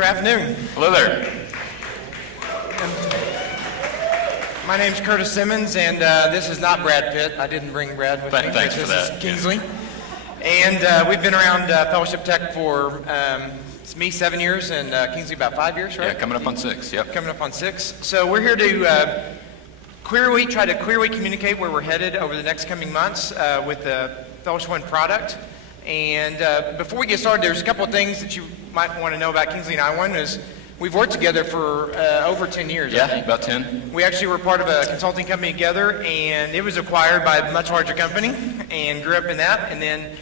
Good afternoon. Hello there. My name's Curtis Simmons, and this is not Brad Pitt. I didn't bring Brad with me. Thanks for This that. is Kingsley. And we've been around Fellowship Tech for, it's me 7 years, and Kingsley about 5 years, right? Yeah, coming up on 6, yep. Coming up on 6. So we're here to try to clearly communicate where we're headed over the next coming months with the Fellowship One product. And before we get started, there's a couple of things that you might want to know about Kingsley and I. One is we've worked together for over 10 years, I think. About 10. We actually were part of a consulting company together, and it was acquired by a much larger company and grew up in that. And then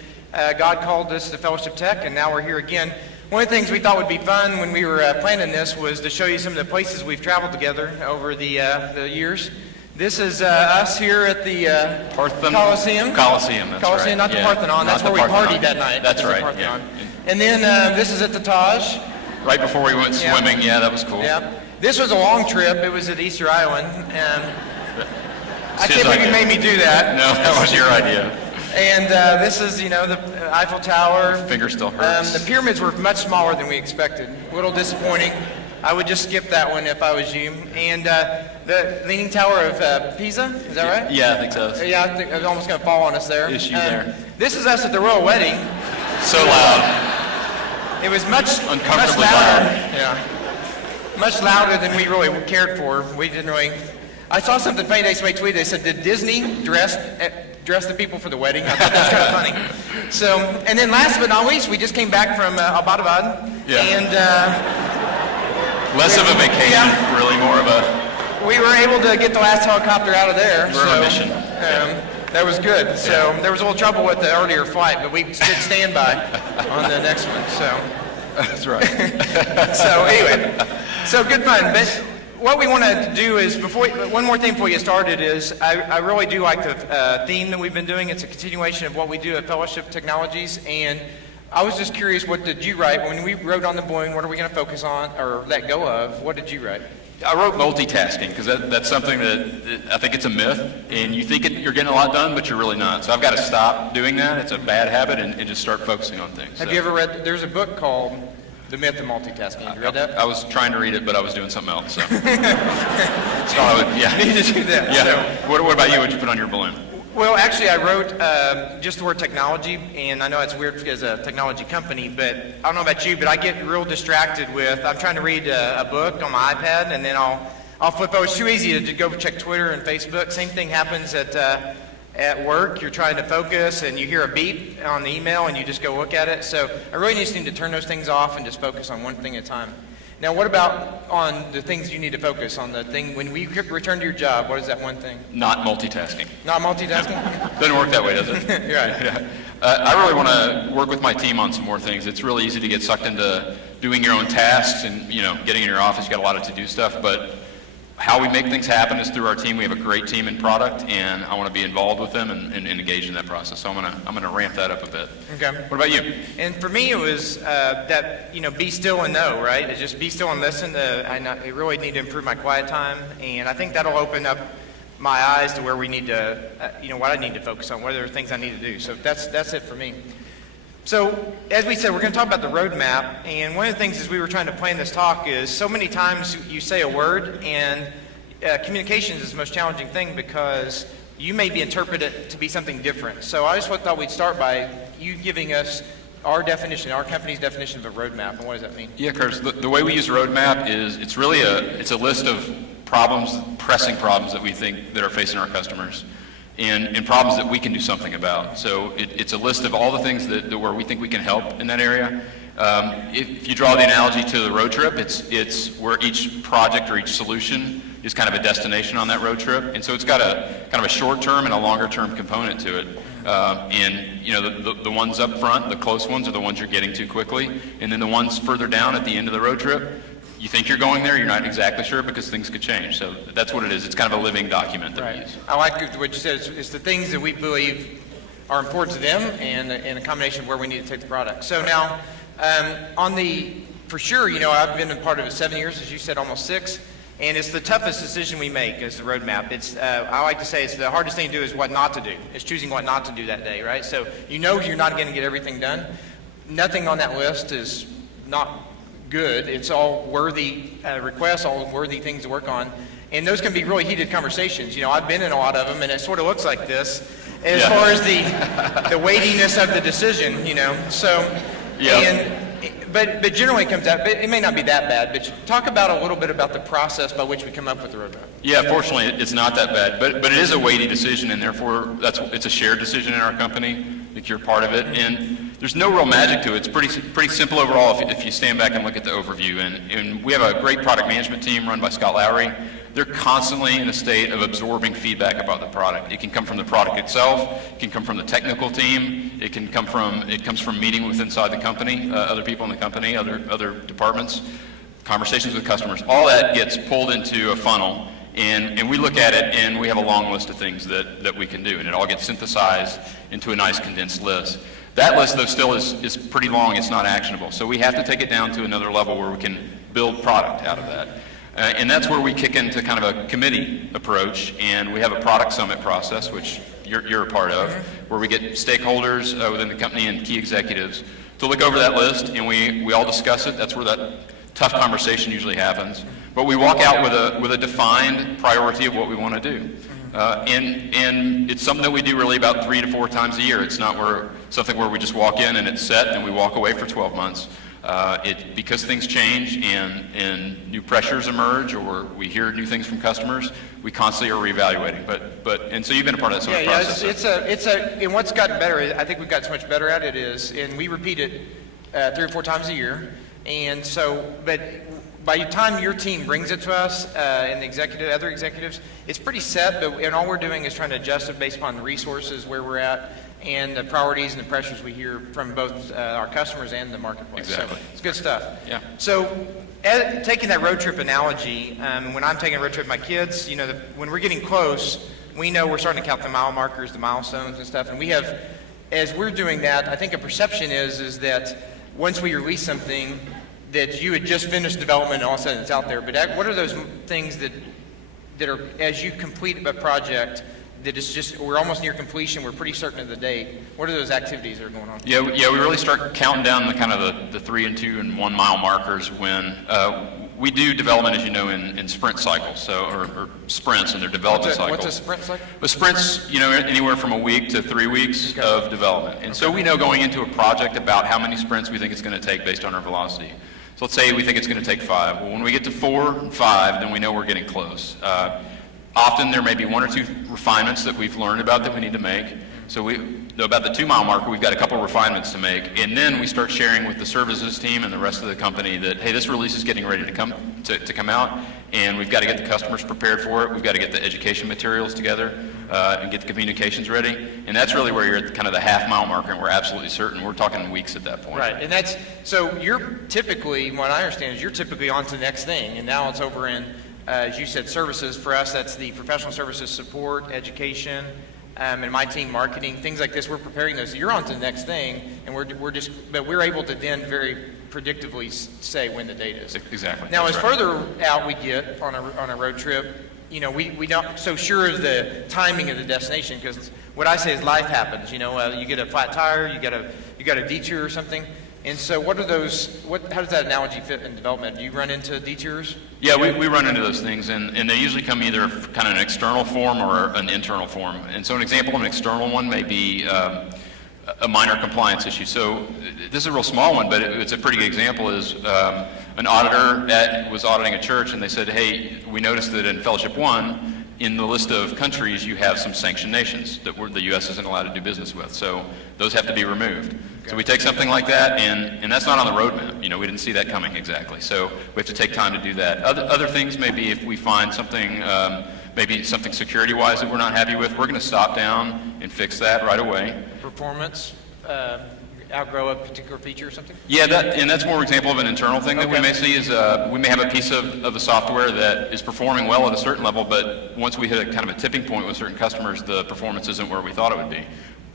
God called us to Fellowship Tech, and now we're here again. One of the things we thought would be fun when we were planning this was to show you some of the places we've traveled together over the years. This is us here at the Coliseum. Coliseum, that's right. Not the Yeah. Parthenon. That's Not where the we Parthenon. partied that night. That's This is the right, Parthenon. yeah. And then this is at the Taj. Right before we went Yeah. swimming, yeah, that was cool. Yeah. This was a long trip. It was at Easter Island. And I It's can't his believe you idea. made me do that. No, that was your idea. And this is, the Eiffel Tower. Finger still hurts. The pyramids were much smaller than we expected. A little disappointing. I would just skip that one if I was you. And the Leaning Tower of Pisa, is that right? Yeah, I think so. Yeah, I think I was almost going to fall on us there. Issue there. This is us at the royal wedding. So loud. It was much Uncomfortably louder. loud. Yeah, much louder than we really cared for. We didn't really. I saw something funny today. Somebody tweeted. They said, "Did Disney dress the people for the wedding?" I thought that's kind of funny. So, and then last but not least, we just came back from Abbottabad. Yeah. And Less of a vacation, Yeah. really more of a we were able to get the last helicopter out of there. We're on a mission. That was good. So there was a little trouble with the earlier flight, but we stood standby on the next one. So. That's right. So anyway, so good fun. But what we want to do is, one more thing before we get started is, I really do like the theme that we've been doing. It's a continuation of what we do at Fellowship Technologies, and I was just curious, what did you write when we wrote on the balloon? What are we going to focus on or let go of? What did you write? I wrote multitasking because that's something that I think it's a myth, and you think you're getting a lot done, but you're really not. So I've got to stop doing that. It's a bad habit, and just start focusing on things. Have you ever read, there's a book called The Myth of Multitasking. Have you read that? I was trying to read it, but I was doing something else. So, yeah. Need to do that. Yeah. So, What about you? What'd you put on your balloon? well, actually, I wrote just the word technology, and I know it's weird as a technology company, but I don't know about you, but I get real distracted with, I'm trying to read a book on my iPad, and then I'll flip over. It's too easy to go check Twitter and Facebook. Same thing happens at work. You're trying to focus, and you hear a beep on the email, and you just go look at it. So I really just need to turn those things off and just focus on one thing at a time. Now, what about on the things you need to focus on? The thing, when we return to your job, what is that one thing? Not multitasking. Not multitasking? Doesn't work that way, does it? You're right. Yeah. I really want to work with my team on some more things. It's really easy to get sucked into doing your own tasks and, getting in your office. You got a lot of to-do stuff, but how we make things happen is through our team. We have a great team in product, and I want to be involved with them and engaged in that process. So I'm gonna ramp that up a bit. Okay. What about you? And for me, it was that, be still and know, right? It's just be still and listen. I really need to improve my quiet time, and I think that'll open up my eyes to where we need to, what I need to focus on, what are the things I need to do. So that's it for me. So, as we said, we're going to talk about the roadmap, and one of the things as we were trying to plan this talk is so many times you say a word, and communications is the most challenging thing because you may be interpreted to be something different. So I just thought we'd start by you giving us our definition, our company's definition of a roadmap, and what does that mean? Yeah, Curtis, the way we use roadmap is it's really a list of problems, pressing problems that we think that are facing our customers. And problems that we can do something about. So it's a list of all the things that where we think we can help in that area. If you draw the analogy to the road trip, it's where each project or each solution is kind of a destination on that road trip. And so it's got a kind of a short-term and a longer-term component to it. And the ones up front, the close ones, are the ones you're getting to quickly. And then the ones further down at the end of the road trip, you think you're going there, you're not exactly sure because things could change. So that's what it is. It's kind of a living document that we use. I like what you said. It's the things that we believe are important to them and a combination of where we need to take the product. So now, for sure, I've been a part of it 7 years, as you said, almost 6. And it's the toughest decision we make as the roadmap. I like to say it's the hardest thing to do is what not to do. It's choosing what not to do that day, right? So you're not going to get everything done. Nothing on that list is not good. It's all worthy requests, all worthy things to work on. And those can be really heated conversations. You know, I've been in a lot of them, and it sort of looks like this as Yeah. far as the weightiness of the decision, you know. So, Yeah. but generally it comes out, but it may not be that bad, but talk about a little bit about the process by which we come up with the roadmap. Yeah, fortunately, it's not that bad, but it is a weighty decision, and therefore it's a shared decision in our company. I think you're part of it, and there's no real magic to it. It's pretty simple overall if you stand back and look at the overview. And we have a great product management team run by Scott Lowry. They're constantly in a state of absorbing feedback about the product. It can come from the product itself, it can come from the technical team, it comes from meeting with inside the company, other people in the company, other departments, conversations with customers. All that gets pulled into a funnel, and we look at it, and we have a long list of things that we can do, and it all gets synthesized into a nice condensed list. That list, though, still is pretty long. It's not actionable. So we have to take it down to another level where we can build product out of that. And that's where we kick into kind of a committee approach, and we have a product summit process, which you're a part of, where we get stakeholders within the company and key executives to look over that list, and we all discuss it. That's where that tough conversation usually happens. But we walk out with a defined priority of what we want to do. And it's something that we do really about 3 to 4 times a year. It's not something where we just walk in and it's set and we walk away for 12 months. Because things change and new pressures emerge, or we hear new things from customers, we constantly are reevaluating. And so you've been a part of that sort of process. And what's gotten better, I think we've got so much better at it is, and we repeat it 3 or 4 times a year. And so, but by the time your team brings it to us, and other executives, it's pretty set, and all we're doing is trying to adjust it based upon the resources, where we're at, and the priorities and the pressures we hear from both our customers and the marketplace. Exactly. So it's good stuff. Yeah. So taking that road trip analogy, when I'm taking a road trip with my kids, you know, when we're getting close, we know we're starting to count the mile markers, the milestones and stuff, and we have, as we're doing that, I think a perception is that once we release something, that you had just finished development and all of a sudden it's out there. But what are those things that are, as you complete a project, that is just, we're almost near completion, we're pretty certain of the date, what are those activities that are going on? Yeah, we really start counting down the kind of the 3 and 2 and 1 mile markers when we do development, as you know, in sprint cycles, or sprints in their development cycle. What's a sprint cycle? But sprints, you know, anywhere from a week to 3 weeks of development. And so we know going into a project about how many sprints we think it's going to take based on our velocity. So let's say we think it's going to take 5. Well, when we get to 4 and 5, then we know we're getting close. Often there may be 1 or 2 refinements that we've learned about that we need to make. So about the 2 mile marker, we've got a couple refinements to make, and then we start sharing with the services team and the rest of the company that, hey, this release is getting ready to come out, and we've got to get the customers prepared for it. We've got to get the education materials together and get the communications ready, and that's really where you're at kind of the half mile marker, and we're absolutely certain. We're talking weeks at that point. Right, and that's, so you're typically, what I understand is you're typically on to the next thing, and now it's over in, as you said, services. For us, that's the professional services support, education, and my team marketing, things like this. We're preparing those. You're on to the next thing, and we're able to then very predictively say when the date is. Exactly. Now, That's as right. further out we get on a road trip, you know, we don't so sure of the timing of the destination, because what I say is life happens. You know, you get a flat tire, you got a detour or something. And so what are those, how does that analogy fit in development? Do you run into detours? Yeah, we run into those things, and they usually come either kind of an external form or an internal form. And so an example of an external one may be a minor compliance issue. So this is a real small one, but it's a pretty good example is an auditor was auditing a church, and they said, hey, we noticed that in Fellowship 1, in the list of countries, you have some sanctioned nations that the U.S. isn't allowed to do business with. So those have to be removed. So we take something like that, and that's not on the roadmap. You know, we didn't see that coming exactly. So we have to take time to do that. Other things, maybe if we find something, maybe something security-wise that we're not happy with, we're going to stop down and fix that right away. Performance, outgrow a particular feature or something? Yeah, and that's more example of an internal thing that we may see is we may have a piece of the software that is performing well at a certain level, but once we hit a kind of a tipping point with certain customers, the performance isn't where we thought it would be.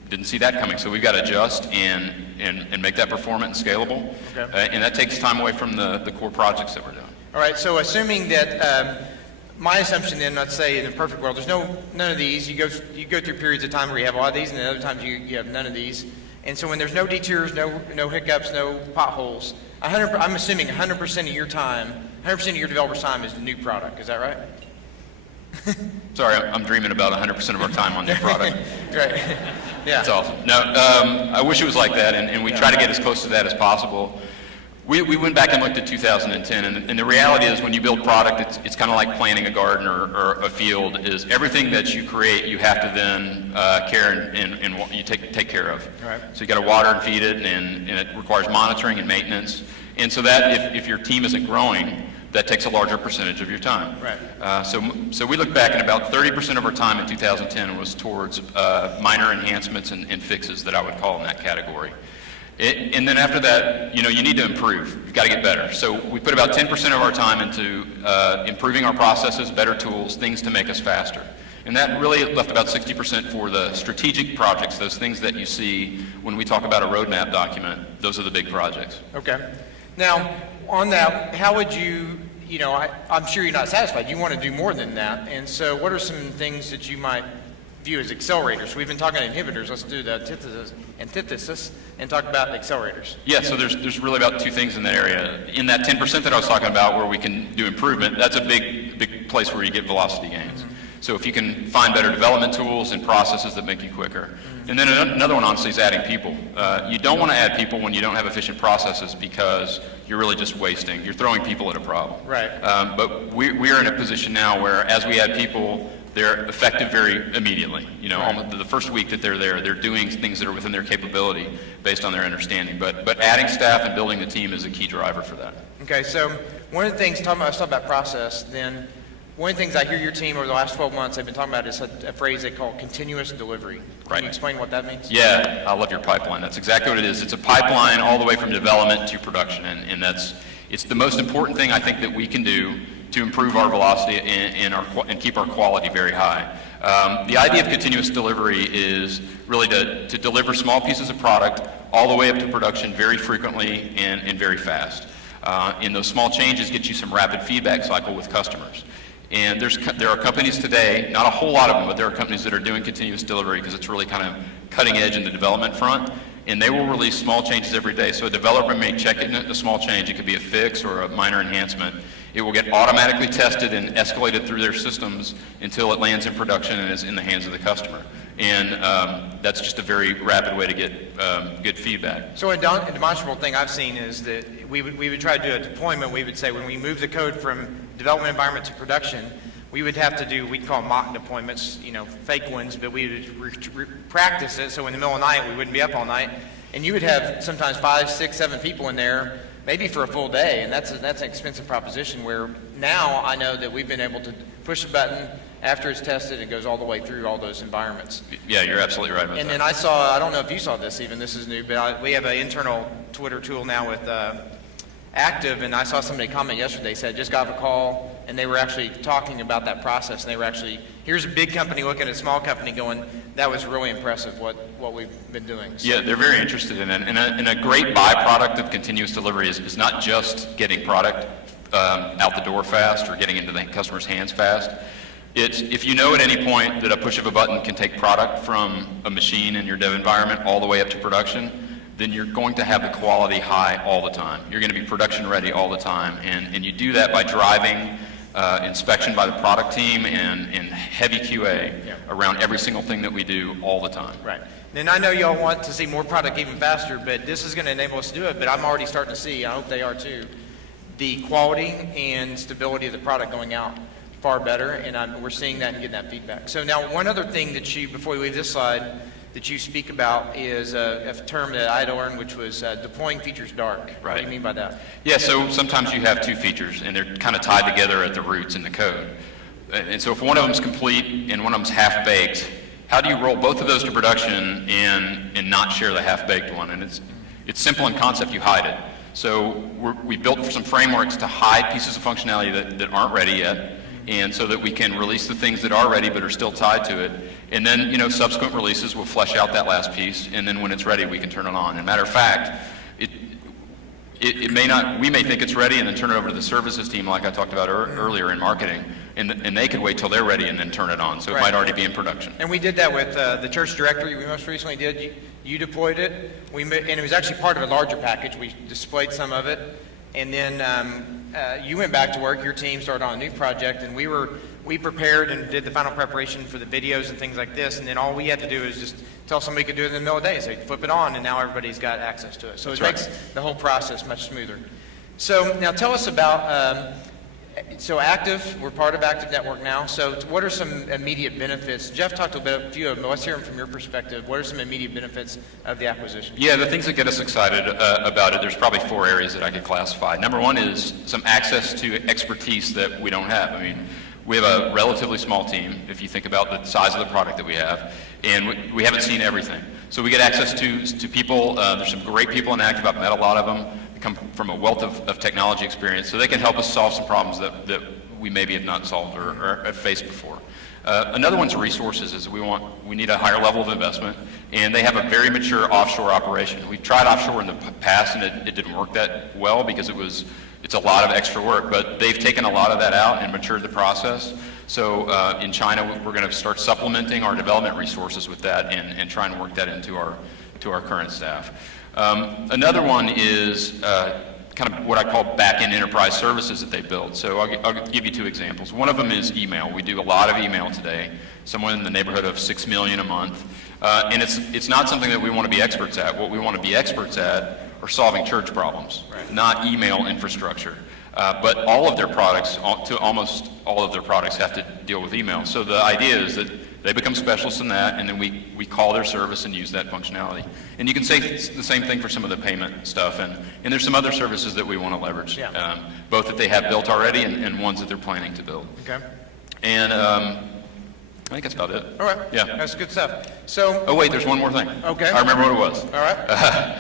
Didn't see that coming, so we've got to adjust and make that performant and scalable, and that takes time away from the core projects that we're doing. All right, so assuming that, my assumption then, let's say in a perfect world, there's none of these. You go through periods of time where you have a lot of these, and then other times you have none of these. And so when there's no detours, no hiccups, no potholes, I'm assuming 100% of your time, 100% of your developer's time is the new product. Is that right? Sorry, I'm dreaming about 100% of our time on this product. Right. Yeah. That's awesome. No, I wish it was like that, and we try to get as close to that as possible. We went back and looked at 2010, and the reality is when you build product, it's kind of like planting a garden or a field, is everything that you create, you have to then care and you take care of. Right. So you got to water and feed it, and it requires monitoring and maintenance. And so that if your team isn't growing, that takes a larger percentage of your time. Right. So we look back, and about 30% of our time in 2010 was towards minor enhancements and fixes that I would call in that category. And then after that, you need to improve. You've got to get better. So we put about 10% of our time into improving our processes, better tools, things to make us faster. And that really left about 60% for the strategic projects, those things that you see when we talk about a roadmap document. Those are the big projects. Okay. Now, on that, how would you, I'm sure you're not satisfied. You want to do more than that. And so what are some things that you might view as accelerators? We've been talking inhibitors. Let's do the antithesis and talk about the accelerators. Yeah, so there's really about two things in that area. In that 10% that I was talking about where we can do improvement, that's a big place where you get velocity gains. Mm-hmm. So if you can find better development tools and processes that make you quicker. Mm-hmm. And then another one, honestly, is adding people. You don't want to add people when you don't have efficient processes because you're really just wasting. You're throwing people at a problem. Right. But we are in a position now where as we add people, they're effective very immediately. Right. Almost the first week that they're there, they're doing things that are within their capability based on their understanding. But adding staff and building the team is a key driver for that. Okay, so one of the things, let's talk about process, then one of the things I hear your team over the last 12 months they've been talking about is a phrase they call continuous delivery. Right. Can you explain what that means? Yeah, I love your pipeline. That's exactly what it is. It's a pipeline all the way from development to production, and it's the most important thing I think that we can do to improve our velocity and keep our quality very high. The idea of continuous delivery is really to deliver small pieces of product all the way up to production very frequently and very fast. And those small changes get you some rapid feedback cycle with customers. And there are companies today, not a whole lot of them, but there are companies that are doing continuous delivery because it's really kind of cutting edge in the development front. And they will release small changes every day. So a developer may check in a small change. It could be a fix or a minor enhancement. It will get automatically tested and escalated through their systems until it lands in production and is in the hands of the customer. And that's just a very rapid way to get good feedback. So a demonstrable thing I've seen is that we would try to do a deployment. We would say when we move the code from development environment to production, we would have to do, we'd call mock deployments, fake ones, but we would practice it so in the middle of the night we wouldn't be up all night. And you would have sometimes 5, 6, 7 people in there, maybe for a full day, and that's an expensive proposition where now I know that we've been able to push a button, after it's tested, it goes all the way through all those environments. Yeah, you're absolutely right about and that. then I don't know if you saw this even, this is new, but we have an internal Twitter tool now with Active, and I saw somebody comment yesterday, said just got a call, and they were actually talking about that process, and they were actually, here's a big company looking at a small company going, that was really impressive what we've been doing. So. Yeah, they're very interested in it. And a great byproduct of continuous delivery is not just getting product out the door fast or getting into the customer's hands fast. It's if you know at any point that a push of a button can take product from a machine in your dev environment all the way up to production, then you're going to have the quality high all the time. You're going to be production ready all the time. And you do that by driving inspection by the product team and heavy QA around every single thing that we do all the time. Right. And I know y'all want to see more product even faster, but this is going to enable us to do it. But I'm already starting to see, I hope they are too, the quality and stability of the product going out far better, and we're seeing that and getting that feedback. So now one other thing that you, before we leave this slide, that you speak about is a term that I had learned, which was deploying features dark. Right. What do you mean by that? Yeah, so sometimes you have two features, and they're kind of tied together at the roots in the code. And so if one of them's complete and one of them's half-baked, how do you roll both of those to production and not share the half-baked one? And it's simple in concept, you hide it. So we built some frameworks to hide pieces of functionality that aren't ready yet, and so that we can release the things that are ready but are still tied to it. And then, subsequent releases will flesh out that last piece, and then when it's ready, we can turn it on. And matter of fact, it may not, we may think it's ready and then turn it over to the services team like I talked about earlier in marketing. and they could wait till they're ready and then turn it on. So it Right. might already be in production. And we did that with the church directory we most recently did. You deployed it, and it was actually part of a larger package. We displayed some of it, and then you went back to work. Your team started on a new project, and we prepared and did the final preparation for the videos and things like this, and then all we had to do is just tell somebody could do it in the middle of the day. So you flip it on, and now everybody's got access to it. So That's it right. makes the whole process much smoother. So now tell us about, so Active, we're part of Active Network now. So what are some immediate benefits? Jeff talked a few of them, but let's hear them from your perspective. What are some immediate benefits of the acquisition? Yeah, the things that get us excited about it, there's probably 4 areas that I could classify. Number one is some access to expertise that we don't have. I mean, we have a relatively small team, if you think about the size of the product that we have, and we haven't seen everything. So we get access to people. There's some great people in Active. I've met a lot of them. They come from a wealth of technology experience, so they can help us solve some problems that we maybe have not solved or have faced before. Another one's resources. Is we need a higher level of investment, and they have a very mature offshore operation. We've tried offshore in the past, and it didn't work that well because it's a lot of extra work, but they've taken a lot of that out and matured the process. So in China, we're going to start supplementing our development resources with that and try and work that into our current staff. Another one is kind of what I call back-end enterprise services that they build. So I'll give you 2 examples. One of them is email. We do a lot of email today, somewhere in the neighborhood of 6 million a month. And it's not something that we want to be experts at. What we want to be experts at are solving church problems, not email infrastructure. But all of their products, almost all of their products have to deal with email. So the idea is that they become specialists in that, and then we call their service and use that functionality. And you can say the same thing for some of the payment stuff, and there's some other services that we want to leverage, both that they have built already and ones that they're planning to build. Okay. And I think that's about it. All right. Yeah. That's good stuff. So, Oh, wait, there's one more thing. Okay. I remember what it was. all right.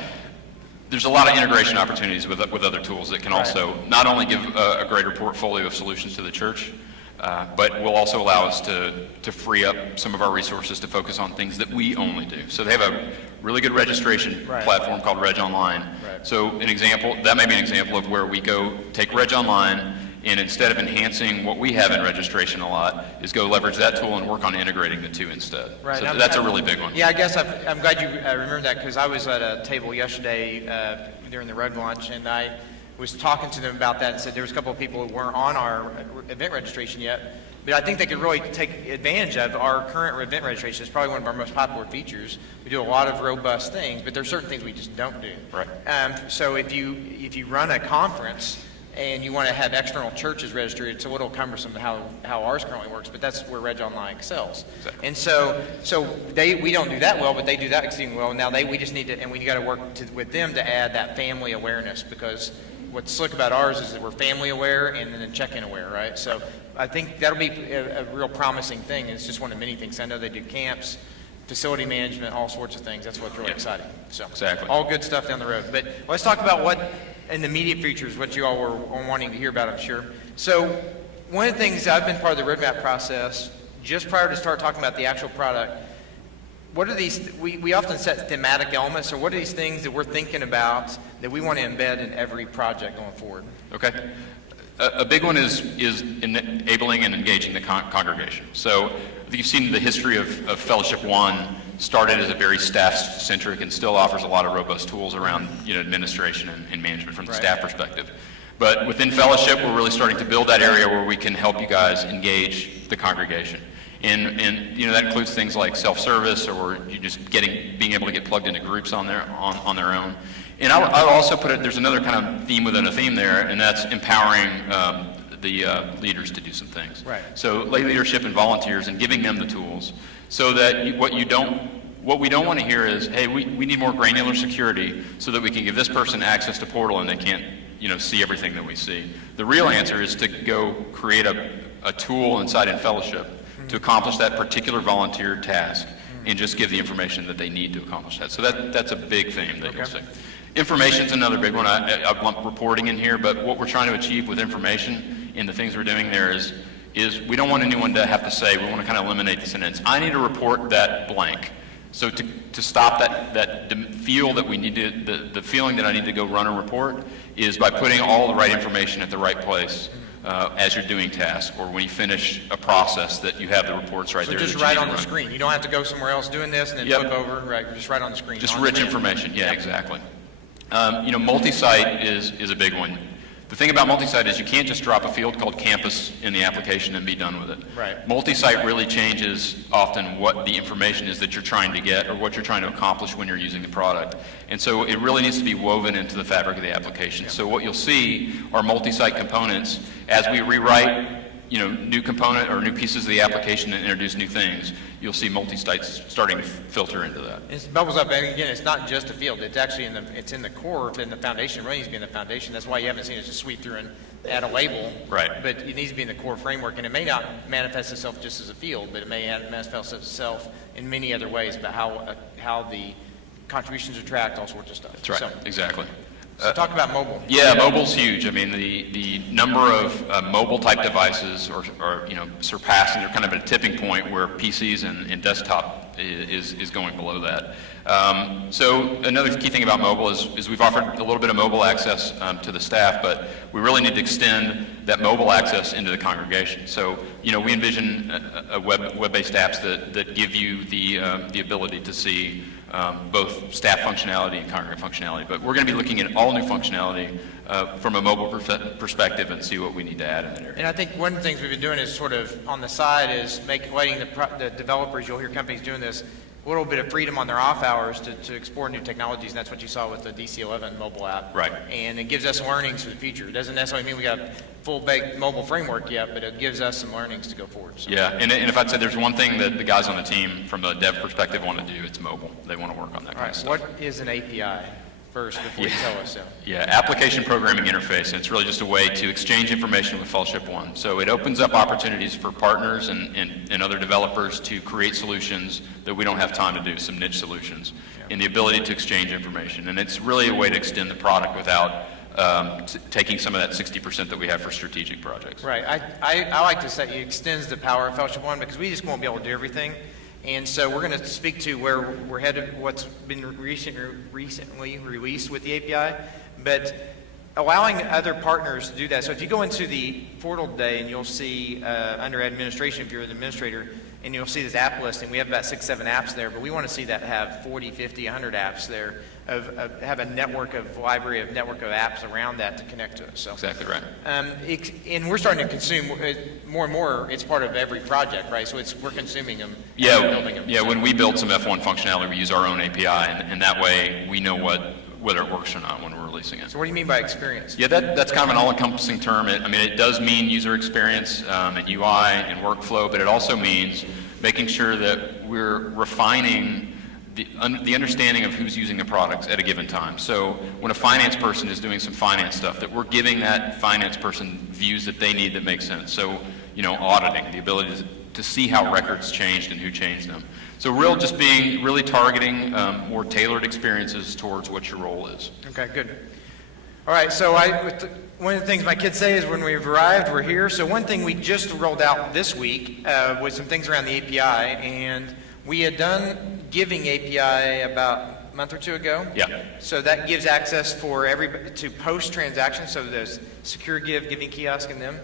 There's a lot of integration opportunities with other tools that can Right. also not only give a greater portfolio of solutions to the church, but will also allow us to free up some of our resources to focus on things that we only do. So they have a really good registration Right. platform called Reg Online. Right. So that may be an example of where we go take Reg Online, and instead of enhancing what we have in registration a lot, is go leverage that tool and work on integrating the 2 instead. Right. So I'm- that's a really big one. Yeah, I guess I'm glad you remembered that, because I was at a table yesterday during the Rug Launch, and I was talking to them about that and said there was a couple of people who weren't on our event registration yet, but I think they could really take advantage of our current event registration. It's probably one of our most popular features. We do a lot of robust things, but there's certain things we just don't do. Right. So if you run a conference and you want to have external churches registered, it's a little cumbersome how ours currently works, but that's where Reg Online excels. Exactly. And so we don't do that well, but they do that exceedingly well. Now we just need to, and we got to work with them to add that family awareness, because what's slick about ours is that we're family aware and then check-in aware, right? So I think that'll be a real promising thing. It's just one of many things. I know they do camps, facility management, all sorts of things. That's what's really exciting. So Exactly. all good stuff down the road. But let's talk about what in the immediate futures, what you all were wanting to hear about, I'm sure. So one of the things, I've been part of the roadmap process just prior to start talking about the actual product. What are these, we often set thematic elements, so what are these things that we're thinking about that we want to embed in every project going forward? Okay. A big one is enabling and engaging the congregation. So you've seen the history of Fellowship One started as a very staff-centric and still offers a lot of robust tools around administration and management from the Right. staff perspective. But within Fellowship, we're really starting to build that area where we can help you guys engage the congregation. And that includes things like self-service, or you just being able to get plugged into groups on their own. And I would also put it, there's another kind of theme within a theme there, and that's empowering the leaders to do some things. Right. So lay leadership and volunteers, and giving them the tools, so that what we don't want to hear is, hey, we need more granular security so that we can give this person access to Portal and they can't see everything that we see. The real answer is to go create a tool inside in Fellowship to accomplish that particular volunteer task and just give the information that they need to accomplish that. So that's a big theme that you'll see. Information's another big one. I've lumped reporting in here, but what we're trying to achieve with information and the things we're doing there is we don't want anyone to have to say, we want to kind of eliminate the sentence, I need to report that blank. So to stop that feel that we need to, the feeling that I need to go run a report, is by putting all the right information at the right place as you're doing tasks, or when you finish a process, that you have the reports right So there. just that you right need on to the run. screen. You don't have to go somewhere else doing this and then Yep. flip over, right? Just right on the screen. Just on rich demand. information, yeah, exactly. Multi-site is a big one. The thing about multi-site is you can't just drop a field called campus in the application and be done with it. Right. Multi-site really changes often what the information is that you're trying to get or what you're trying to accomplish when you're using the product. And so it really needs to be woven into the fabric of the application. So what you'll see are multi-site components as we rewrite new component or new pieces of the application and introduce new things. You'll see multi-sites starting to filter into that. It bubbles up, and again, it's not just a field. It's actually it's in the core, in the foundation. It really needs to be in the foundation. That's why you haven't seen it just sweep through and add a label. Right. But it needs to be in the core framework, and it may not manifest itself just as a field, but it may manifest itself in many other ways about how the contributions are tracked, all sorts of stuff. That's right, exactly. So talk about mobile. Yeah, mobile's huge. I mean, the number of mobile type devices are surpassing. They're kind of at a tipping point where PCs and desktop is going below that. So another key thing about mobile is we've offered a little bit of mobile access to the staff, but we really need to extend that mobile access into the congregation. So we envision a web-based apps that give you the ability to see both staff functionality and congregant functionality. But we're going to be looking at all new functionality from a mobile perspective and see what we need to add in that area. And I think one of the things we've been doing is sort of on the side is letting the developers, you'll hear companies doing this, a little bit of freedom on their off hours to explore new technologies, and that's what you saw with the DC-11 mobile app. Right. And it gives us learnings for the future. It doesn't necessarily mean we got a full-baked mobile framework yet, but it gives us some learnings to go forward. So. Yeah, and if I'd say there's one thing that the guys on the team from the dev perspective want to do, it's mobile. They want to work on that All kind right, of stuff. what is an API first before you Yeah. tell us so? Yeah, application programming interface, and it's really just a way to exchange information with Fellowship One. So it opens up opportunities for partners and other developers to create solutions that we don't have time to do, some niche solutions, and the ability to exchange information. And it's really a way to extend the product without taking some of that 60% that we have for strategic projects. Right. I like to say it extends the power of Fellowship One because we just won't be able to do everything. And so we're going to speak to where we're headed, what's been recently released with the API, but allowing other partners to do that. So if you go into the portal today and you'll see under administration, if you're an administrator, and you'll see this app listing, we have about 6-7 apps there, but we want to see that have 40, 50, 100 apps there, have a network of apps around that to connect to it. So Exactly right. and we're starting to consume more and more. It's part of every project, right? So we're consuming them. Yeah, and building them. yeah. So- When we build some F1 functionality, we use our own API, and that way we know whether it works or not when we're releasing it. So what do you mean by experience? Yeah, that's kind of an all-encompassing term. It does mean user experience and UI and workflow, but it also means making sure that we're refining the understanding of who's using the products at a given time. So when a finance person is doing some finance stuff, that we're giving that finance person views that they need that make sense. So, auditing, the ability to see how records changed and who changed them. So just being really targeting more tailored experiences towards what your role is. Okay, good. All right, so one of the things my kids say is when we've arrived, we're here. So one thing we just rolled out this week was some things around the API, and we had done Giving API about a month or two ago. Yeah. So that gives access for everybody to post transactions. So there's Secure Giving Kiosk and them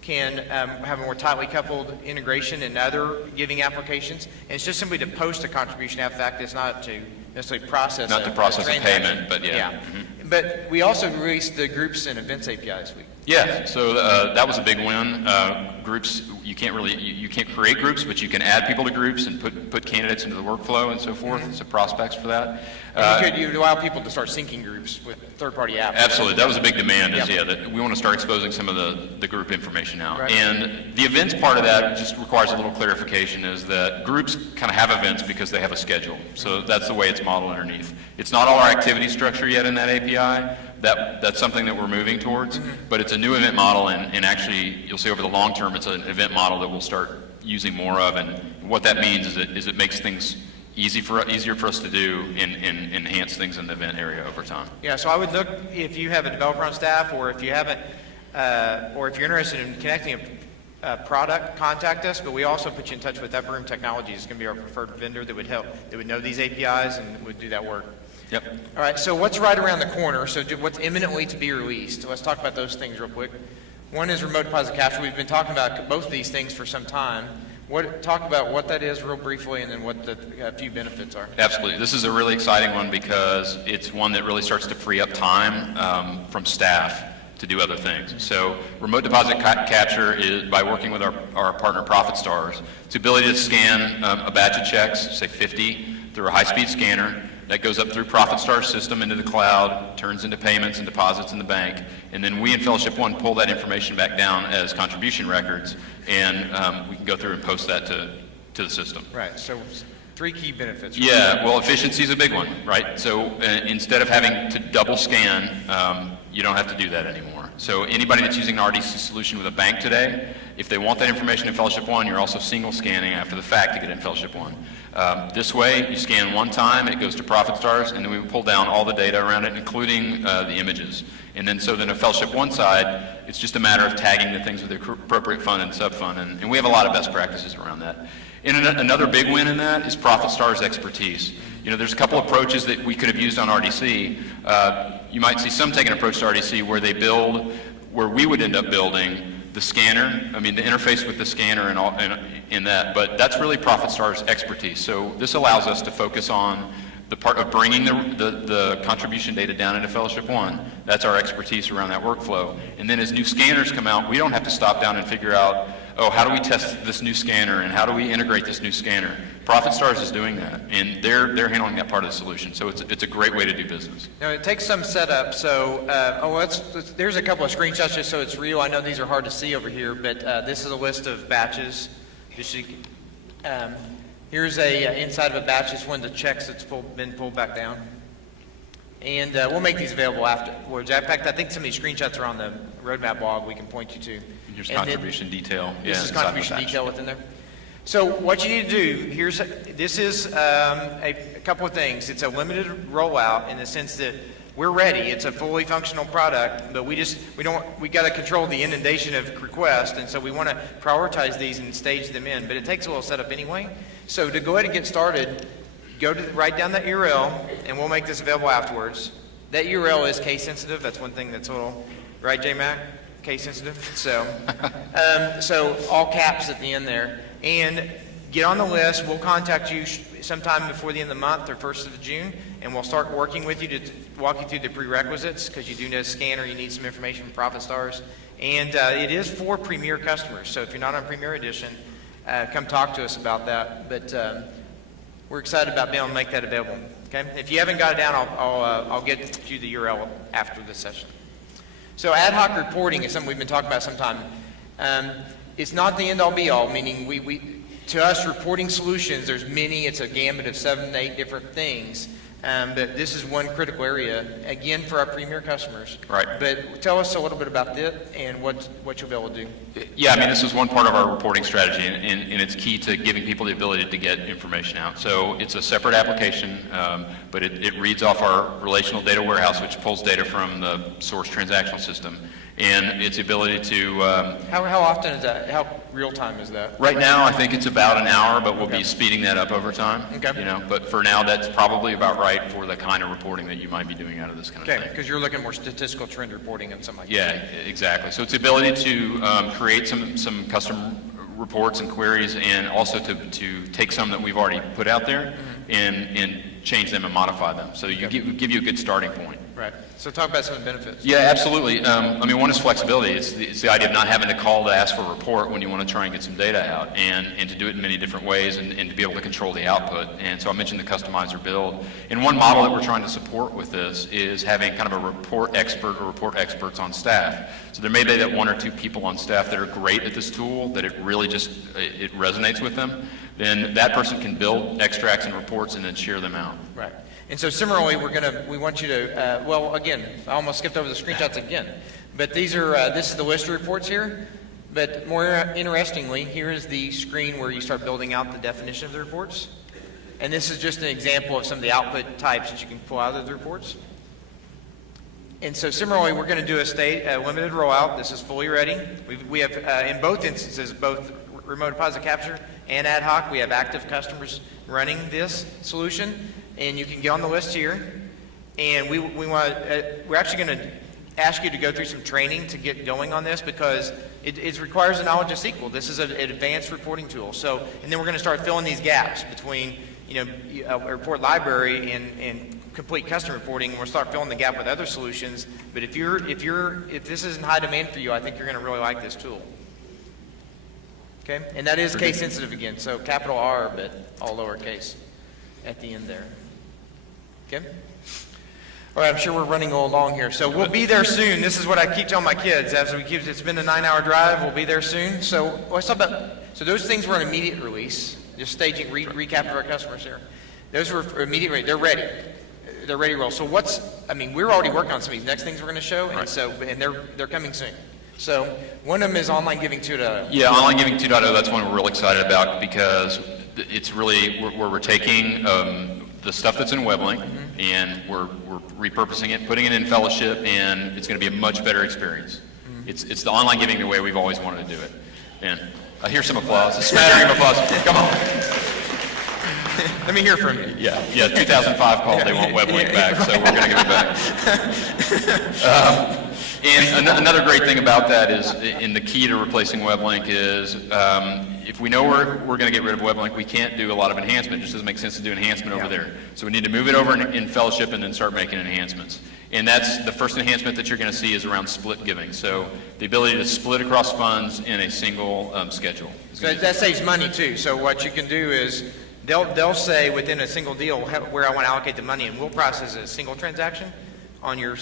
can have a more tightly coupled integration in other giving applications. And it's just simply to post a contribution. In fact, it's not to necessarily process Not to process a transaction. payment, but yeah. But we also released the Groups and Events API this week. Yeah, so that was a big win. Groups, you can't create groups, but you can add people to groups and put candidates into the workflow and so forth, so prospects for that. And you could allow people to start syncing groups with third-party apps. Absolutely, that was a big demand, Yep. that we want to start exposing some of the group information now. Right. And the events part of that just requires a little clarification, is that groups kind of have events because they have a schedule. So that's the way it's modeled underneath. It's not all our activity structure yet in that API. That's something that we're moving towards, but it's a new event model, and actually, you'll see over the long term, it's an event model that we'll start using more of, and what that means is it makes things easier for us to do and enhance things in the event area over time. Yeah, so I would look, if you have a developer on staff, or if you haven't, or if you're interested in connecting a product, contact us, but we also put you in touch with Upper Room Technologies. It's going to be our preferred vendor that would help, that would know these APIs and would do that work. Yep. All right, so what's right around the corner? So what's imminently to be released? Let's talk about those things real quick. One is remote deposit capture. We've been talking about both of these things for some time. Talk about what that is real briefly, and then what the few benefits are. Absolutely. This is a really exciting one because it's one that really starts to free up time from staff to do other things. So remote deposit capture is, by working with our partner ProfitStars, it's the ability to scan a batch of checks, say 50, through a high-speed scanner that goes up through ProfitStars system into the cloud, turns into payments and deposits in the bank, and then we in Fellowship One pull that information back down as contribution records, and we can go through and post that to the system. Right, so 3 key benefits. Yeah, well, efficiency is a big one, right? So instead of having to double scan, you don't have to do that anymore. So anybody that's using an RDC solution with a bank today, if they want that information in Fellowship One, you're also single scanning after the fact to get in Fellowship One. This way, you scan one time, it goes to ProfitStars, and then we pull down all the data around it, including the images. And then so then a Fellowship One side, it's just a matter of tagging the things with the appropriate fund and subfund, and we have a lot of best practices around that. And another big win in that is ProfitStars expertise. You know, there's a couple approaches that we could have used on RDC. You might see some take an approach to RDC where they build, where we would end up building the scanner, I mean the interface with the scanner and all in that, but that's really ProfitStars expertise. So this allows us to focus on the part of bringing the contribution data down into Fellowship One. That's our expertise around that workflow. And then as new scanners come out, we don't have to stop down and figure out, oh, how do we test this new scanner and how do we integrate this new scanner? ProfitStars is doing that, and they're handling that part of the solution. So it's a great way to do business. Now, it takes some setup, so there's a couple of screenshots just so it's real. I know these are hard to see over here, but this is a list of batches. Here's inside of a batch, it's one of the checks that's been pulled back down. And we'll make these available afterwards. In fact, I think some of these screenshots are on the roadmap blog we can point you to. Here's contribution detail. This is contribution detail within there. So what you need to do, this is a couple of things. It's a limited rollout in the sense that we're ready. It's a fully functional product, but we got to control the inundation of requests, and so we want to prioritize these and stage them in. But it takes a little setup anyway. So to go ahead and get started, write down that URL, and we'll make this available afterwards. That URL is case sensitive. That's one thing that's a little, right, J-Mac? Case sensitive. So, so all caps at the end there. And get on the list. We'll contact you sometime before the end of the month or 1st of June, and we'll start working with you to walk you through the prerequisites, because you do need a scanner, you need some information from ProfitStars. And it is for Premier customers. So if you're not on Premier Edition, come talk to us about that. But we're excited about being able to make that available. Okay? If you haven't got it down, I'll get you the URL after the session. So ad hoc reporting is something we've been talking about some time. It's not the end-all be-all, meaning to us, reporting solutions, there's many, it's a gambit of 7 to 8 different things. But this is one critical area, again, for our Premier customers. Right. But tell us a little bit about it and what you'll be able to do. Yeah, I mean, this is one part of our reporting strategy, and it's key to giving people the ability to get information out. So it's a separate application, but it reads off our relational data warehouse, which pulls data from the source transactional system. And its ability to... How often is that? How real time is that? Right now, I think it's about an hour, but we'll be speeding that up over time. Okay. You know, but for now, that's probably about right for the kind of reporting that you might be doing out of this kind of thing. Okay, because you're looking more statistical trend reporting and something like that. Yeah, exactly. So it's the ability to create some custom reports and queries, and also to take some that we've already put out there and change them and modify them. So give you a good starting point. Right. So talk about some of the benefits. Yeah, absolutely. I mean, one is flexibility. It's the idea of not having to call to ask for a report when you want to try and get some data out, and to do it in many different ways, and to be able to control the output. And so I mentioned the customizer build. And one model that we're trying to support with this is having kind of a report expert or report experts on staff. So there may be that 1 or 2 people on staff that are great at this tool, that it really just, it resonates with them. Then that person can build extracts and reports and then share them out. Right. And so similarly, we want you to, well, again, I almost skipped over the screenshots again, but this is the list of reports here, but more interestingly, here is the screen where you start building out the definition of the reports. And this is just an example of some of the output types that you can pull out of the reports. And so similarly, we're going to do a limited rollout. This is fully ready. We have, in both instances, both remote deposit capture and ad hoc, we have active customers running this solution. And you can get on the list here, and we're actually going to ask you to go through some training to get going on this because it requires a knowledge of SQL. This is an advanced reporting tool. So, and then we're going to start filling these gaps between, a report library and complete custom reporting, and we'll start filling the gap with other solutions. But if this is in high demand for you, I think you're going to really like this tool. Okay, and that is case sensitive again, so capital R, but all lowercase at the end there. Okay. All right, I'm sure we're running along here, so we'll be there soon. This is what I keep telling my kids it's been a 9-hour drive. We'll be there soon. So let's talk about. So those things were an immediate release. Just staging recap of our customers here. Those were immediate. They're ready. They're ready to roll. So we're already working on some of these next things we're going to show, and they're coming soon. So one of them is Online Giving 2.0. Yeah, Online Giving 2.0, that's one we're real excited about because it's really, we're taking the stuff that's in WebLink and we're repurposing it, putting it in Fellowship, and it's going to be a much better experience. It's the online giving the way we've always wanted to do it. And I hear some applause, a smattering of applause. Come on. Let me hear from you. Yeah, 2005 called, they want WebLink back, so we're going to give it back. And another great thing about that is, and the key to replacing WebLink is, if we know we're going to get rid of WebLink, we can't do a lot of enhancement. It just doesn't make sense to do enhancement over there. So we need to move it over in Fellowship and then start making enhancements. And that's the first enhancement that you're going to see is around split giving. So the ability to split across funds in a single schedule. So that saves money too. So what you can do is they'll say within a single deal where I want to allocate the money, and we'll process a single transaction on your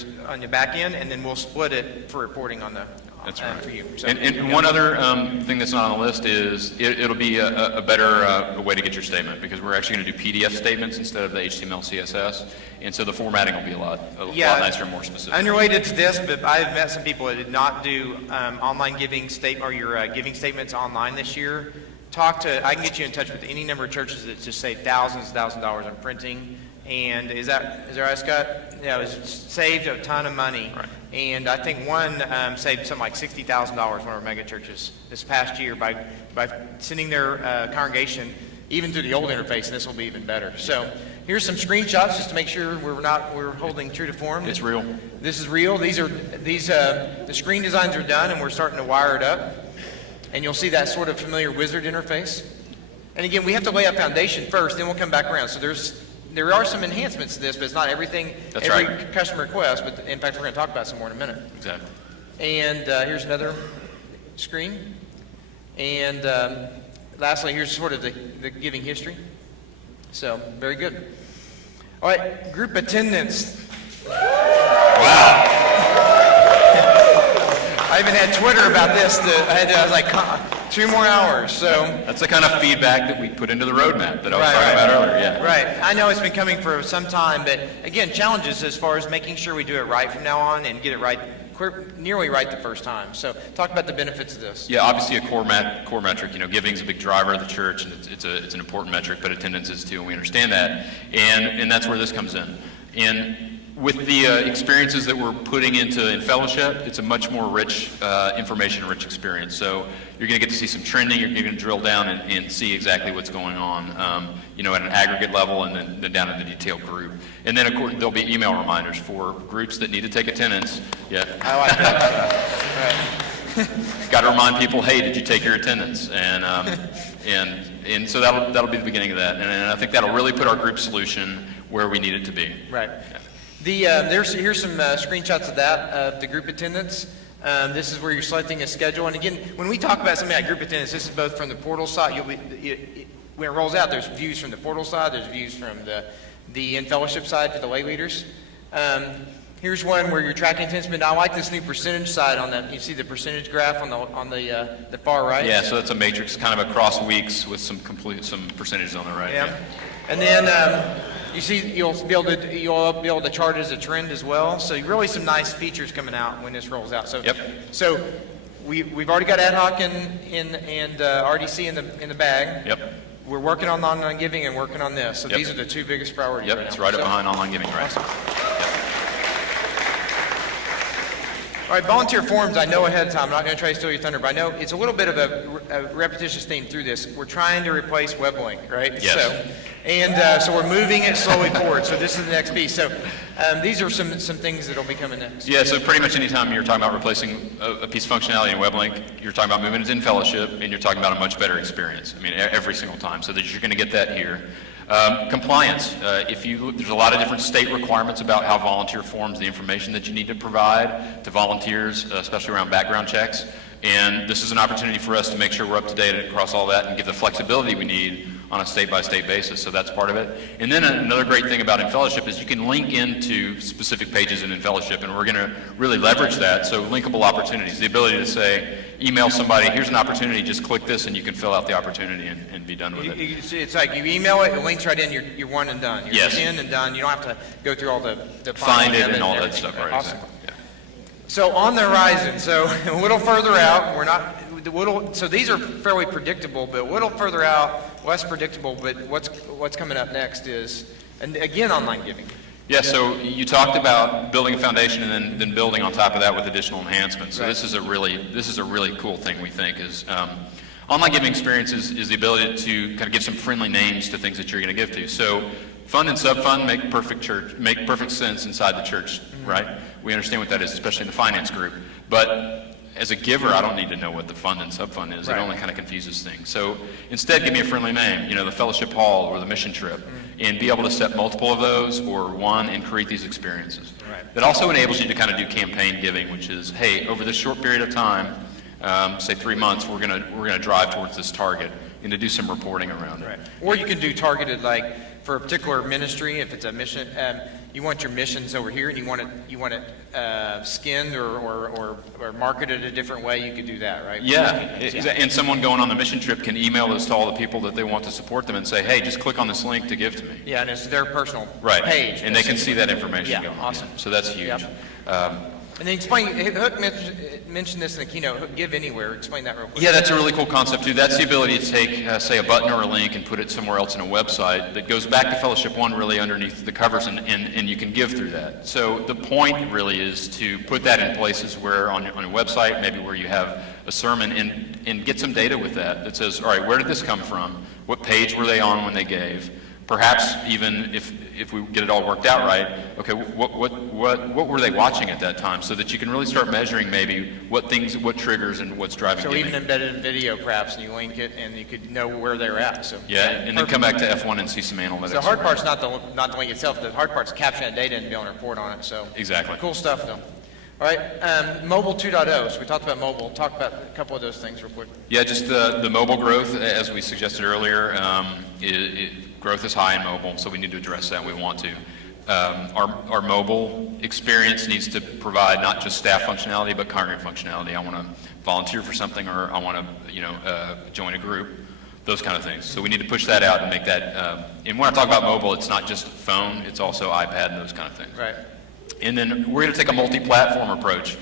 back end, and then we'll split it for reporting on the. That's right. For you. So, and one other thing that's not on the list is it'll be a better way to get your statement because we're actually going to do PDF statements instead of the HTML, CSS, and so the formatting will be a lot nicer and more specific. Unrelated to this, but I've met some people that did not do online giving statement or your giving statements online this year. I can get you in touch with any number of churches that just save thousands of dollars on printing. And is that right, Scott? Yeah, it was saved a ton of money. Right. And I think one saved something like $60,000, one of our mega churches, this past year by sending their congregation even through the old interface, and this will be even better. So here's some screenshots just to make sure we're holding true to form. It's real. This is real. The screen designs are done, and we're starting to wire it up. And you'll see that sort of familiar wizard interface. And again, we have to lay a foundation first, then we'll come back around. So there are some enhancements to this, but it's not everything, every customer request. But in fact, we're going to talk about some more in a minute. Exactly. And here's another screen. And lastly, here's sort of the giving history. So very good. All right, group attendance. Wow. I even had Twitter about this. I was like, 2 more hours. So that's the kind of feedback that we put into the roadmap that I was talking about earlier. Yeah. Right. I know it's been coming for some time, but again, challenges as far as making sure we do it right from now on and get it right, nearly right the first time. So talk about the benefits of this. Yeah, obviously a core metric. Giving is a big driver of the church, and it's an important metric, but attendance is too, and we understand that. And that's where this comes in. And with the experiences that we're putting in Fellowship, it's a much more rich, information-rich experience. So you're going to get to see some trending. You're going to drill down and see exactly what's going on, at an aggregate level and then down in the detailed group. And then, of course, there'll be email reminders for groups that need to take attendance. Yeah. I like that. Right. Got to remind people, hey, did you take your attendance? And so that'll be the beginning of that. And I think that'll really put our group solution where we need it to be. Right. Yeah. Here's some screenshots of that, the group attendance. This is where you're selecting a schedule. And again, when we talk about something like group attendance, this is both from the portal side. When it rolls out, there's views from the portal side. There's views from the in-fellowship side for the lay leaders. Here's one where you're tracking attendance. But I like this new percentage side on that. You see the percentage graph on the far right? Yeah, so that's a matrix kind of across weeks with some percentages on the right. Yeah. And then you see you'll be able to chart it as a trend as well. So really some nice features coming out when this rolls out. So yep. So we've already got ad hoc and RDC in the bag. Yep. We're working on online giving and working on this. So yep. These are the two biggest priorities yep, right now. It's right up behind online giving, right? Awesome. Yep. All All right, volunteer forms, I know ahead of time, I'm not going to try to steal your thunder, but I know it's a little bit of a repetitious theme through this. We're trying to replace WebLink, right? Yes. So we're moving it slowly forward, so this is the next piece. So these are some things that will be coming next. Yeah, so pretty much anytime you're talking about replacing a piece of functionality in WebLink, you're talking about moving it in Fellowship, and you're talking about a much better experience. I mean, every single time, so that you're going to get that here. Compliance, there's a lot of different state requirements about how volunteer forms, the information that you need to provide to volunteers, especially around background checks. And this is an opportunity for us to make sure we're up to date across all that and give the flexibility we need on a state-by-state basis, so that's part of it. And then another great thing about InFellowship is you can link into specific pages in InFellowship, and we're going to really leverage that, so linkable opportunities, the ability to say, email somebody, here's an opportunity, just click this and you can fill out the opportunity and be done with it. It's like you email it, it links right in, you're one and done. You're Yes. in and done, you don't have to go through all the Find it finding of and all that everything. stuff, right, Awesome. exactly. Yeah. So on the horizon, so a little further out, so these are fairly predictable, but a little further out, less predictable, but what's coming up next is, and again, online giving. Yeah, so you talked about building a foundation and then building on top of that with additional enhancements. So Right. this is a really cool thing, we think, is online giving experience is the ability to kind of give some friendly names to things that you're going to give to. So fund and sub-fund make perfect sense inside the church, right? We understand what that is, especially in the finance group. But as a giver, I don't need to know what the fund and sub-fund is. Right. It only kind of confuses things. So instead, give me a friendly name, the fellowship hall or the mission trip, and be able to set multiple of those or one and create these experiences. Right. That also enables you to kind of do campaign giving, which is, hey, over this short period of time, say 3 months, we're gonna drive towards this target, and to do some reporting around it. Right. Or you can do targeted, like for a particular ministry, if it's a mission, you want your missions over here, and you want it skinned or marketed a different way. You could do that, right? Yeah, and someone going on the mission trip can email this to all the people that they want to support them and say, hey, just click on this link to give to me. Yeah, and it's their personal Right, page. and they can see that information Yeah, going. awesome. So that's huge. Yep. And then explain, Hook mentioned this in the keynote, Hook Give Anywhere. Explain that real quick. Yeah, that's a really cool concept too. That's the ability to take, say, a button or a link and put it somewhere else in a website that goes back to Fellowship One really underneath the covers, and you can give through that. So the point really is to put that in places where on a website, maybe where you have a sermon, and get some data with that says, all right, where did this come from? What page were they on when they gave? Perhaps even if we get it all worked out right, okay, what were they watching at that time, so that you can really start measuring maybe what triggers and what's driving So giving. even embedded in video, perhaps, and you link it, and you could know where they're at. So Yeah, and then come back to F1 and see some analytics. So the hard part's not the link itself. The hard part's capturing that data and being able to report on it. So Exactly. cool stuff, though. All right, mobile 2.0. So we talked about mobile. Talk about a couple of those things real quick. Yeah, just the mobile growth, as we suggested earlier, growth is high in mobile, so we need to address that. We want to. Our mobile experience needs to provide not just staff functionality, but congregant functionality. I want to volunteer for something, or I want to, join a group, those kind of things. So we need to push that out and make that. And when I talk about mobile, it's not just phone; it's also iPad and those kind of things. Right. And then we're going to take a multi-platform approach.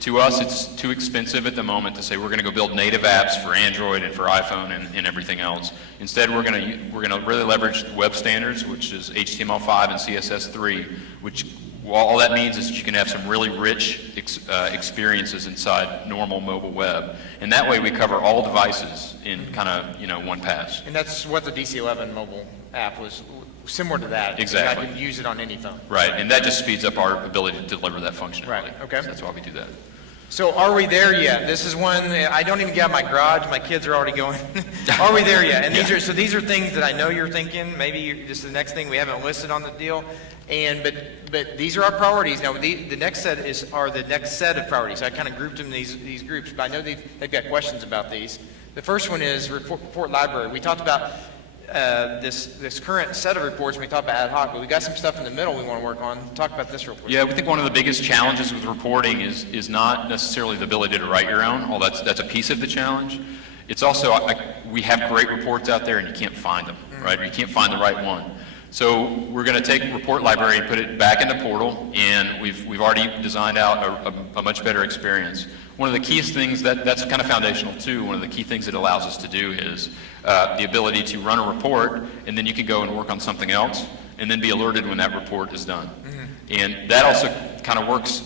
To us, it's too expensive at the moment to say we're going to go build native apps for Android and for iPhone and everything else. Instead, we're going to really leverage web standards, which is HTML5 and CSS3, which all that means is that you can have some really rich experiences inside normal mobile web. And that way we cover all devices in kind of, one pass. And that's what the DC-11 mobile app was similar to that. Exactly. I can use it on any phone. Right, and that just speeds up our ability to deliver that functionality. Right, okay. So that's why we do that. So are we there yet? This is one, I don't even get out of my garage, my kids are already going, are we there yet? And these are things that I know you're thinking, maybe this is the next thing we haven't listed on the deal, but these are our priorities. Now, the next set are the next set of priorities. I kind of grouped them in these groups, but I know they've got questions about these. The first one is report library. We talked about this current set of reports, we talked about ad hoc, but we got some stuff in the middle we want to work on. Talk about this real quick. Yeah, we think one of the biggest challenges with reporting is not necessarily the ability to write your own, although that's a piece of the challenge. It's also, we have great reports out there and you can't find them, right? Or you can't find the right one. So we're going to take report library and put it back into Portal, and we've already designed out a much better experience. One of the keyest things that's kind of foundational too, one of the key things it allows us to do is the ability to run a report, and then you can go and work on something else, and then be alerted when that report is done. And that also kind of works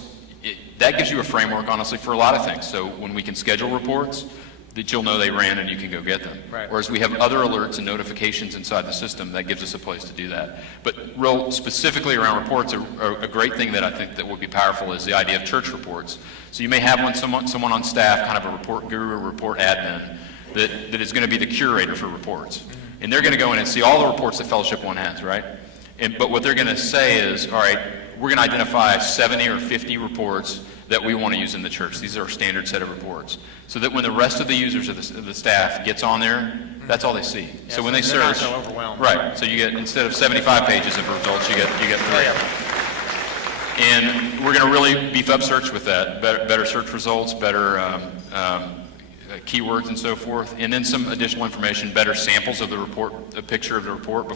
that gives you a framework, honestly, for a lot of things. So when we can schedule reports, that you'll know they ran and you can go get them. Right. Whereas we have other alerts and notifications inside the system that gives us a place to do that. But real specifically around reports, a great thing that I think that would be powerful is the idea of church reports. So you may have someone on staff, kind of a report guru, a report admin, that is going to be the curator for reports. And they're going to go in and see all the reports that Fellowship One has, right? But what they're going to say is, all right, we're going to identify 70 or 50 reports that we want to use in the church. These are our standard set of reports. So that when the rest of the users of the staff gets on there, that's all they see. Yeah, so when they they're not search, so overwhelmed. right, so you get, instead of 75 pages of results, you get 3. And we're going to really beef up search with that. Better search results, better keywords and so forth, and then some additional information, better samples of the report, a picture of the report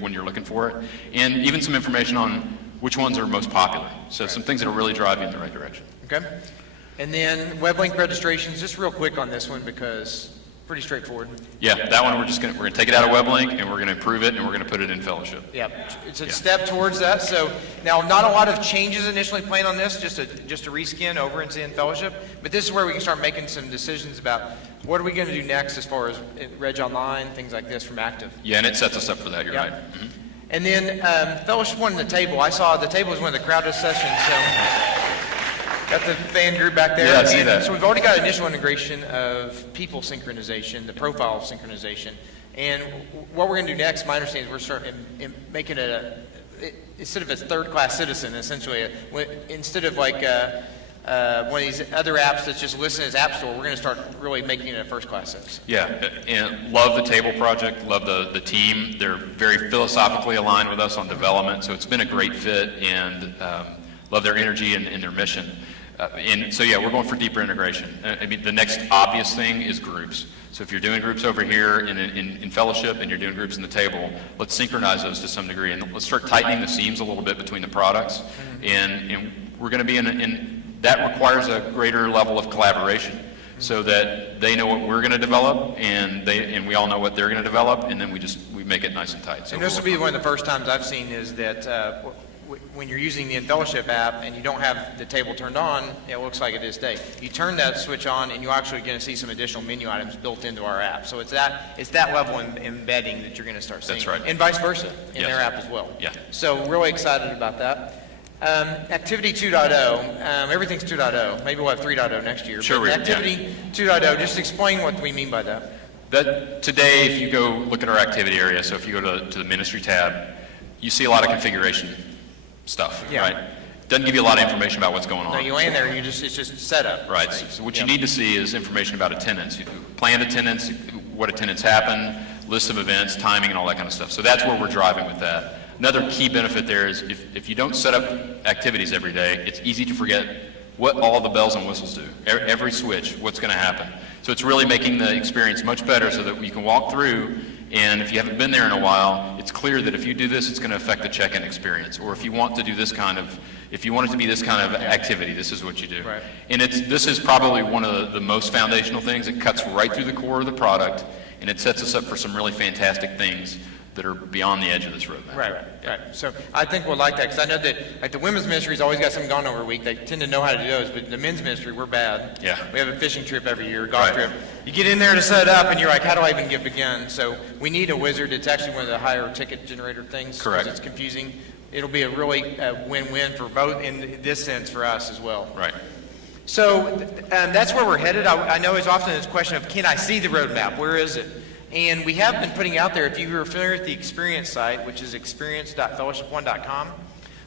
when you're looking for it, and even some information on which ones are most popular. So some things that will really drive you in the right direction. Okay. And then web link registrations, just real quick on this one because pretty straightforward. Yeah, that one we're going to take it out of WebLink and we're going to improve it and we're going to put it in Fellowship. Yeah, it's a step towards that. So now, not a lot of changes initially planned on this, just a reskin over into in Fellowship. But this is where we can start making some decisions about what are we going to do next as far as Reg Online, things like this from Active. Yeah, and it sets us up for that. You're Yep. right. Mm-hmm. And then Fellowship One in the table. I saw the table was one of the crowded sessions. So got the fan group back there. Yeah, I see And that. So we've already got initial integration of people synchronization, the profile synchronization. And what we're going to do next, my understanding is we're starting making it instead of a third-class citizen, essentially, instead of like one of these other apps that's just listed as App Store, we're going to start really making it a first-class citizen. Yeah, and love the table project, love the team. They're very philosophically aligned with us on development, so it's been a great fit, and love their energy and their mission. And so, yeah, we're going for deeper integration. I mean, the next obvious thing is groups. So if you're doing groups over here in Fellowship and you're doing groups in the table, let's synchronize those to some degree, and let's start tightening the seams a little bit between the products. And we're going to be in that requires a greater level of collaboration so that they know what we're going to develop and we all know what they're going to develop, and then we make it nice and tight. So and this will be one of the first times I've seen is that when you're using the InFellowship app and you don't have the table turned on, it looks like it is today. You turn that switch on and you're actually going to see some additional menu items built into our app. So it's that level of embedding that you're going to start seeing. That's right. And vice versa in Yes. their app as well. Yeah. So really excited about that. Activity 2.0, everything's 2.0. Maybe we'll have 3.0 next year. Sure, but Activity 2.0, just explain what we mean by that. That today, if you go look at our activity area, so if you go to the ministry tab, you see a lot of configuration stuff, Yeah. right? Doesn't give you a lot of information about what's going on. No, you land there and it's just set up. Right. So what you need to see is information about attendance, planned attendance, what attendance happened, list of events, timing, and all that kind of stuff. So that's where we're driving with that. Another key benefit there is if you don't set up activities every day, it's easy to forget what all the bells and whistles do. Every switch, what's going to happen. So it's really making the experience much better so that you can walk through, and if you haven't been there in a while, it's clear that if you do this, it's going to affect the check-in experience. Or if you want to do this if you want it to be this kind of activity, this is what you do. Right. And this is probably one of the most foundational things. It cuts right through the core of the product, and it sets us up for some really fantastic things that are beyond the edge of this roadmap. Right. So I think we'll like that because I know that like the women's ministry's always got something going on over a week. They tend to know how to do those, but the men's ministry, we're bad. Yeah. We have a fishing trip every year, a golf Right. trip. You get in there to set up and you're like, how do I even begin? So we need a wizard. It's actually one of the higher ticket generator things. 'Cause Correct. It's confusing. It'll be a really win-win for both in this sense for us as well. Right. So that's where we're headed. I know it's often this question of, can I see the roadmap? Where is it? And we have been putting out there, if you are familiar with the Experience site, which is experience.fellowshipone.com,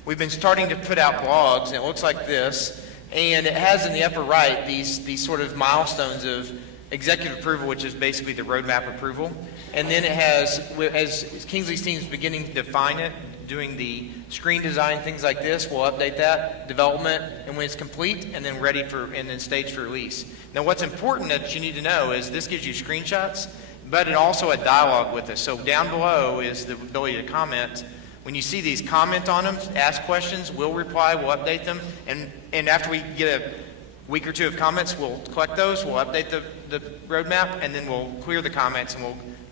we've been starting to put out blogs, and it looks like this. And it has in the upper right these sort of milestones of executive approval, which is basically the roadmap approval. And then it has, as Kingsley's team is beginning to define it, doing the screen design, things like this, we'll update that, development, and when it's complete, and then ready and then staged for release. Now what's important that you need to know is this gives you screenshots, but it also a dialogue with us. So down below is the ability to comment. When you see these, comment on them, ask questions, we'll reply, we'll update them, and after we get a week or two of comments, we'll collect those, we'll update the roadmap, and then we'll clear the comments,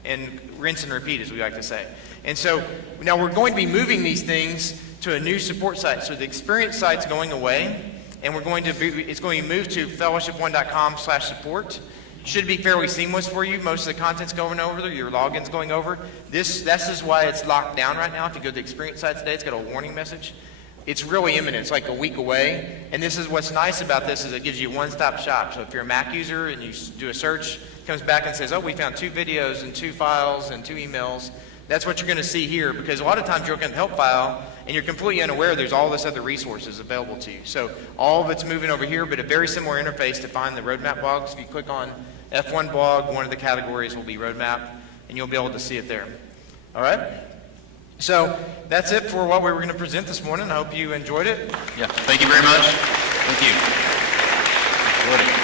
and rinse and repeat, as we like to say. And so now we're going to be moving these things to a new support site. So the Experience site's going away, and it's going to be moved to fellowshipone.com/support. Should be fairly seamless for you. Most of the content's going over there, your login's going over. This is why it's locked down right now. If you go to the experience site today, it's got a warning message. It's really imminent. It's like a week away. And this is what's nice about this is it gives you a one-stop shop. So if you're a Mac user and you do a search, it comes back and says, oh, we found 2 videos and 2 files and 2 emails. That's what you're going to see here, because a lot of times you'll look at the help file and you're completely unaware there's all this other resources available to you. So all of it's moving over here, but a very similar interface to find the roadmap blogs. If you click on F1 blog, one of the categories will be roadmap, and you'll be able to see it there. All right? So that's it for what we were going to present this morning. I hope you enjoyed it. Yeah, thank you very much. Thank you. Enjoyed it.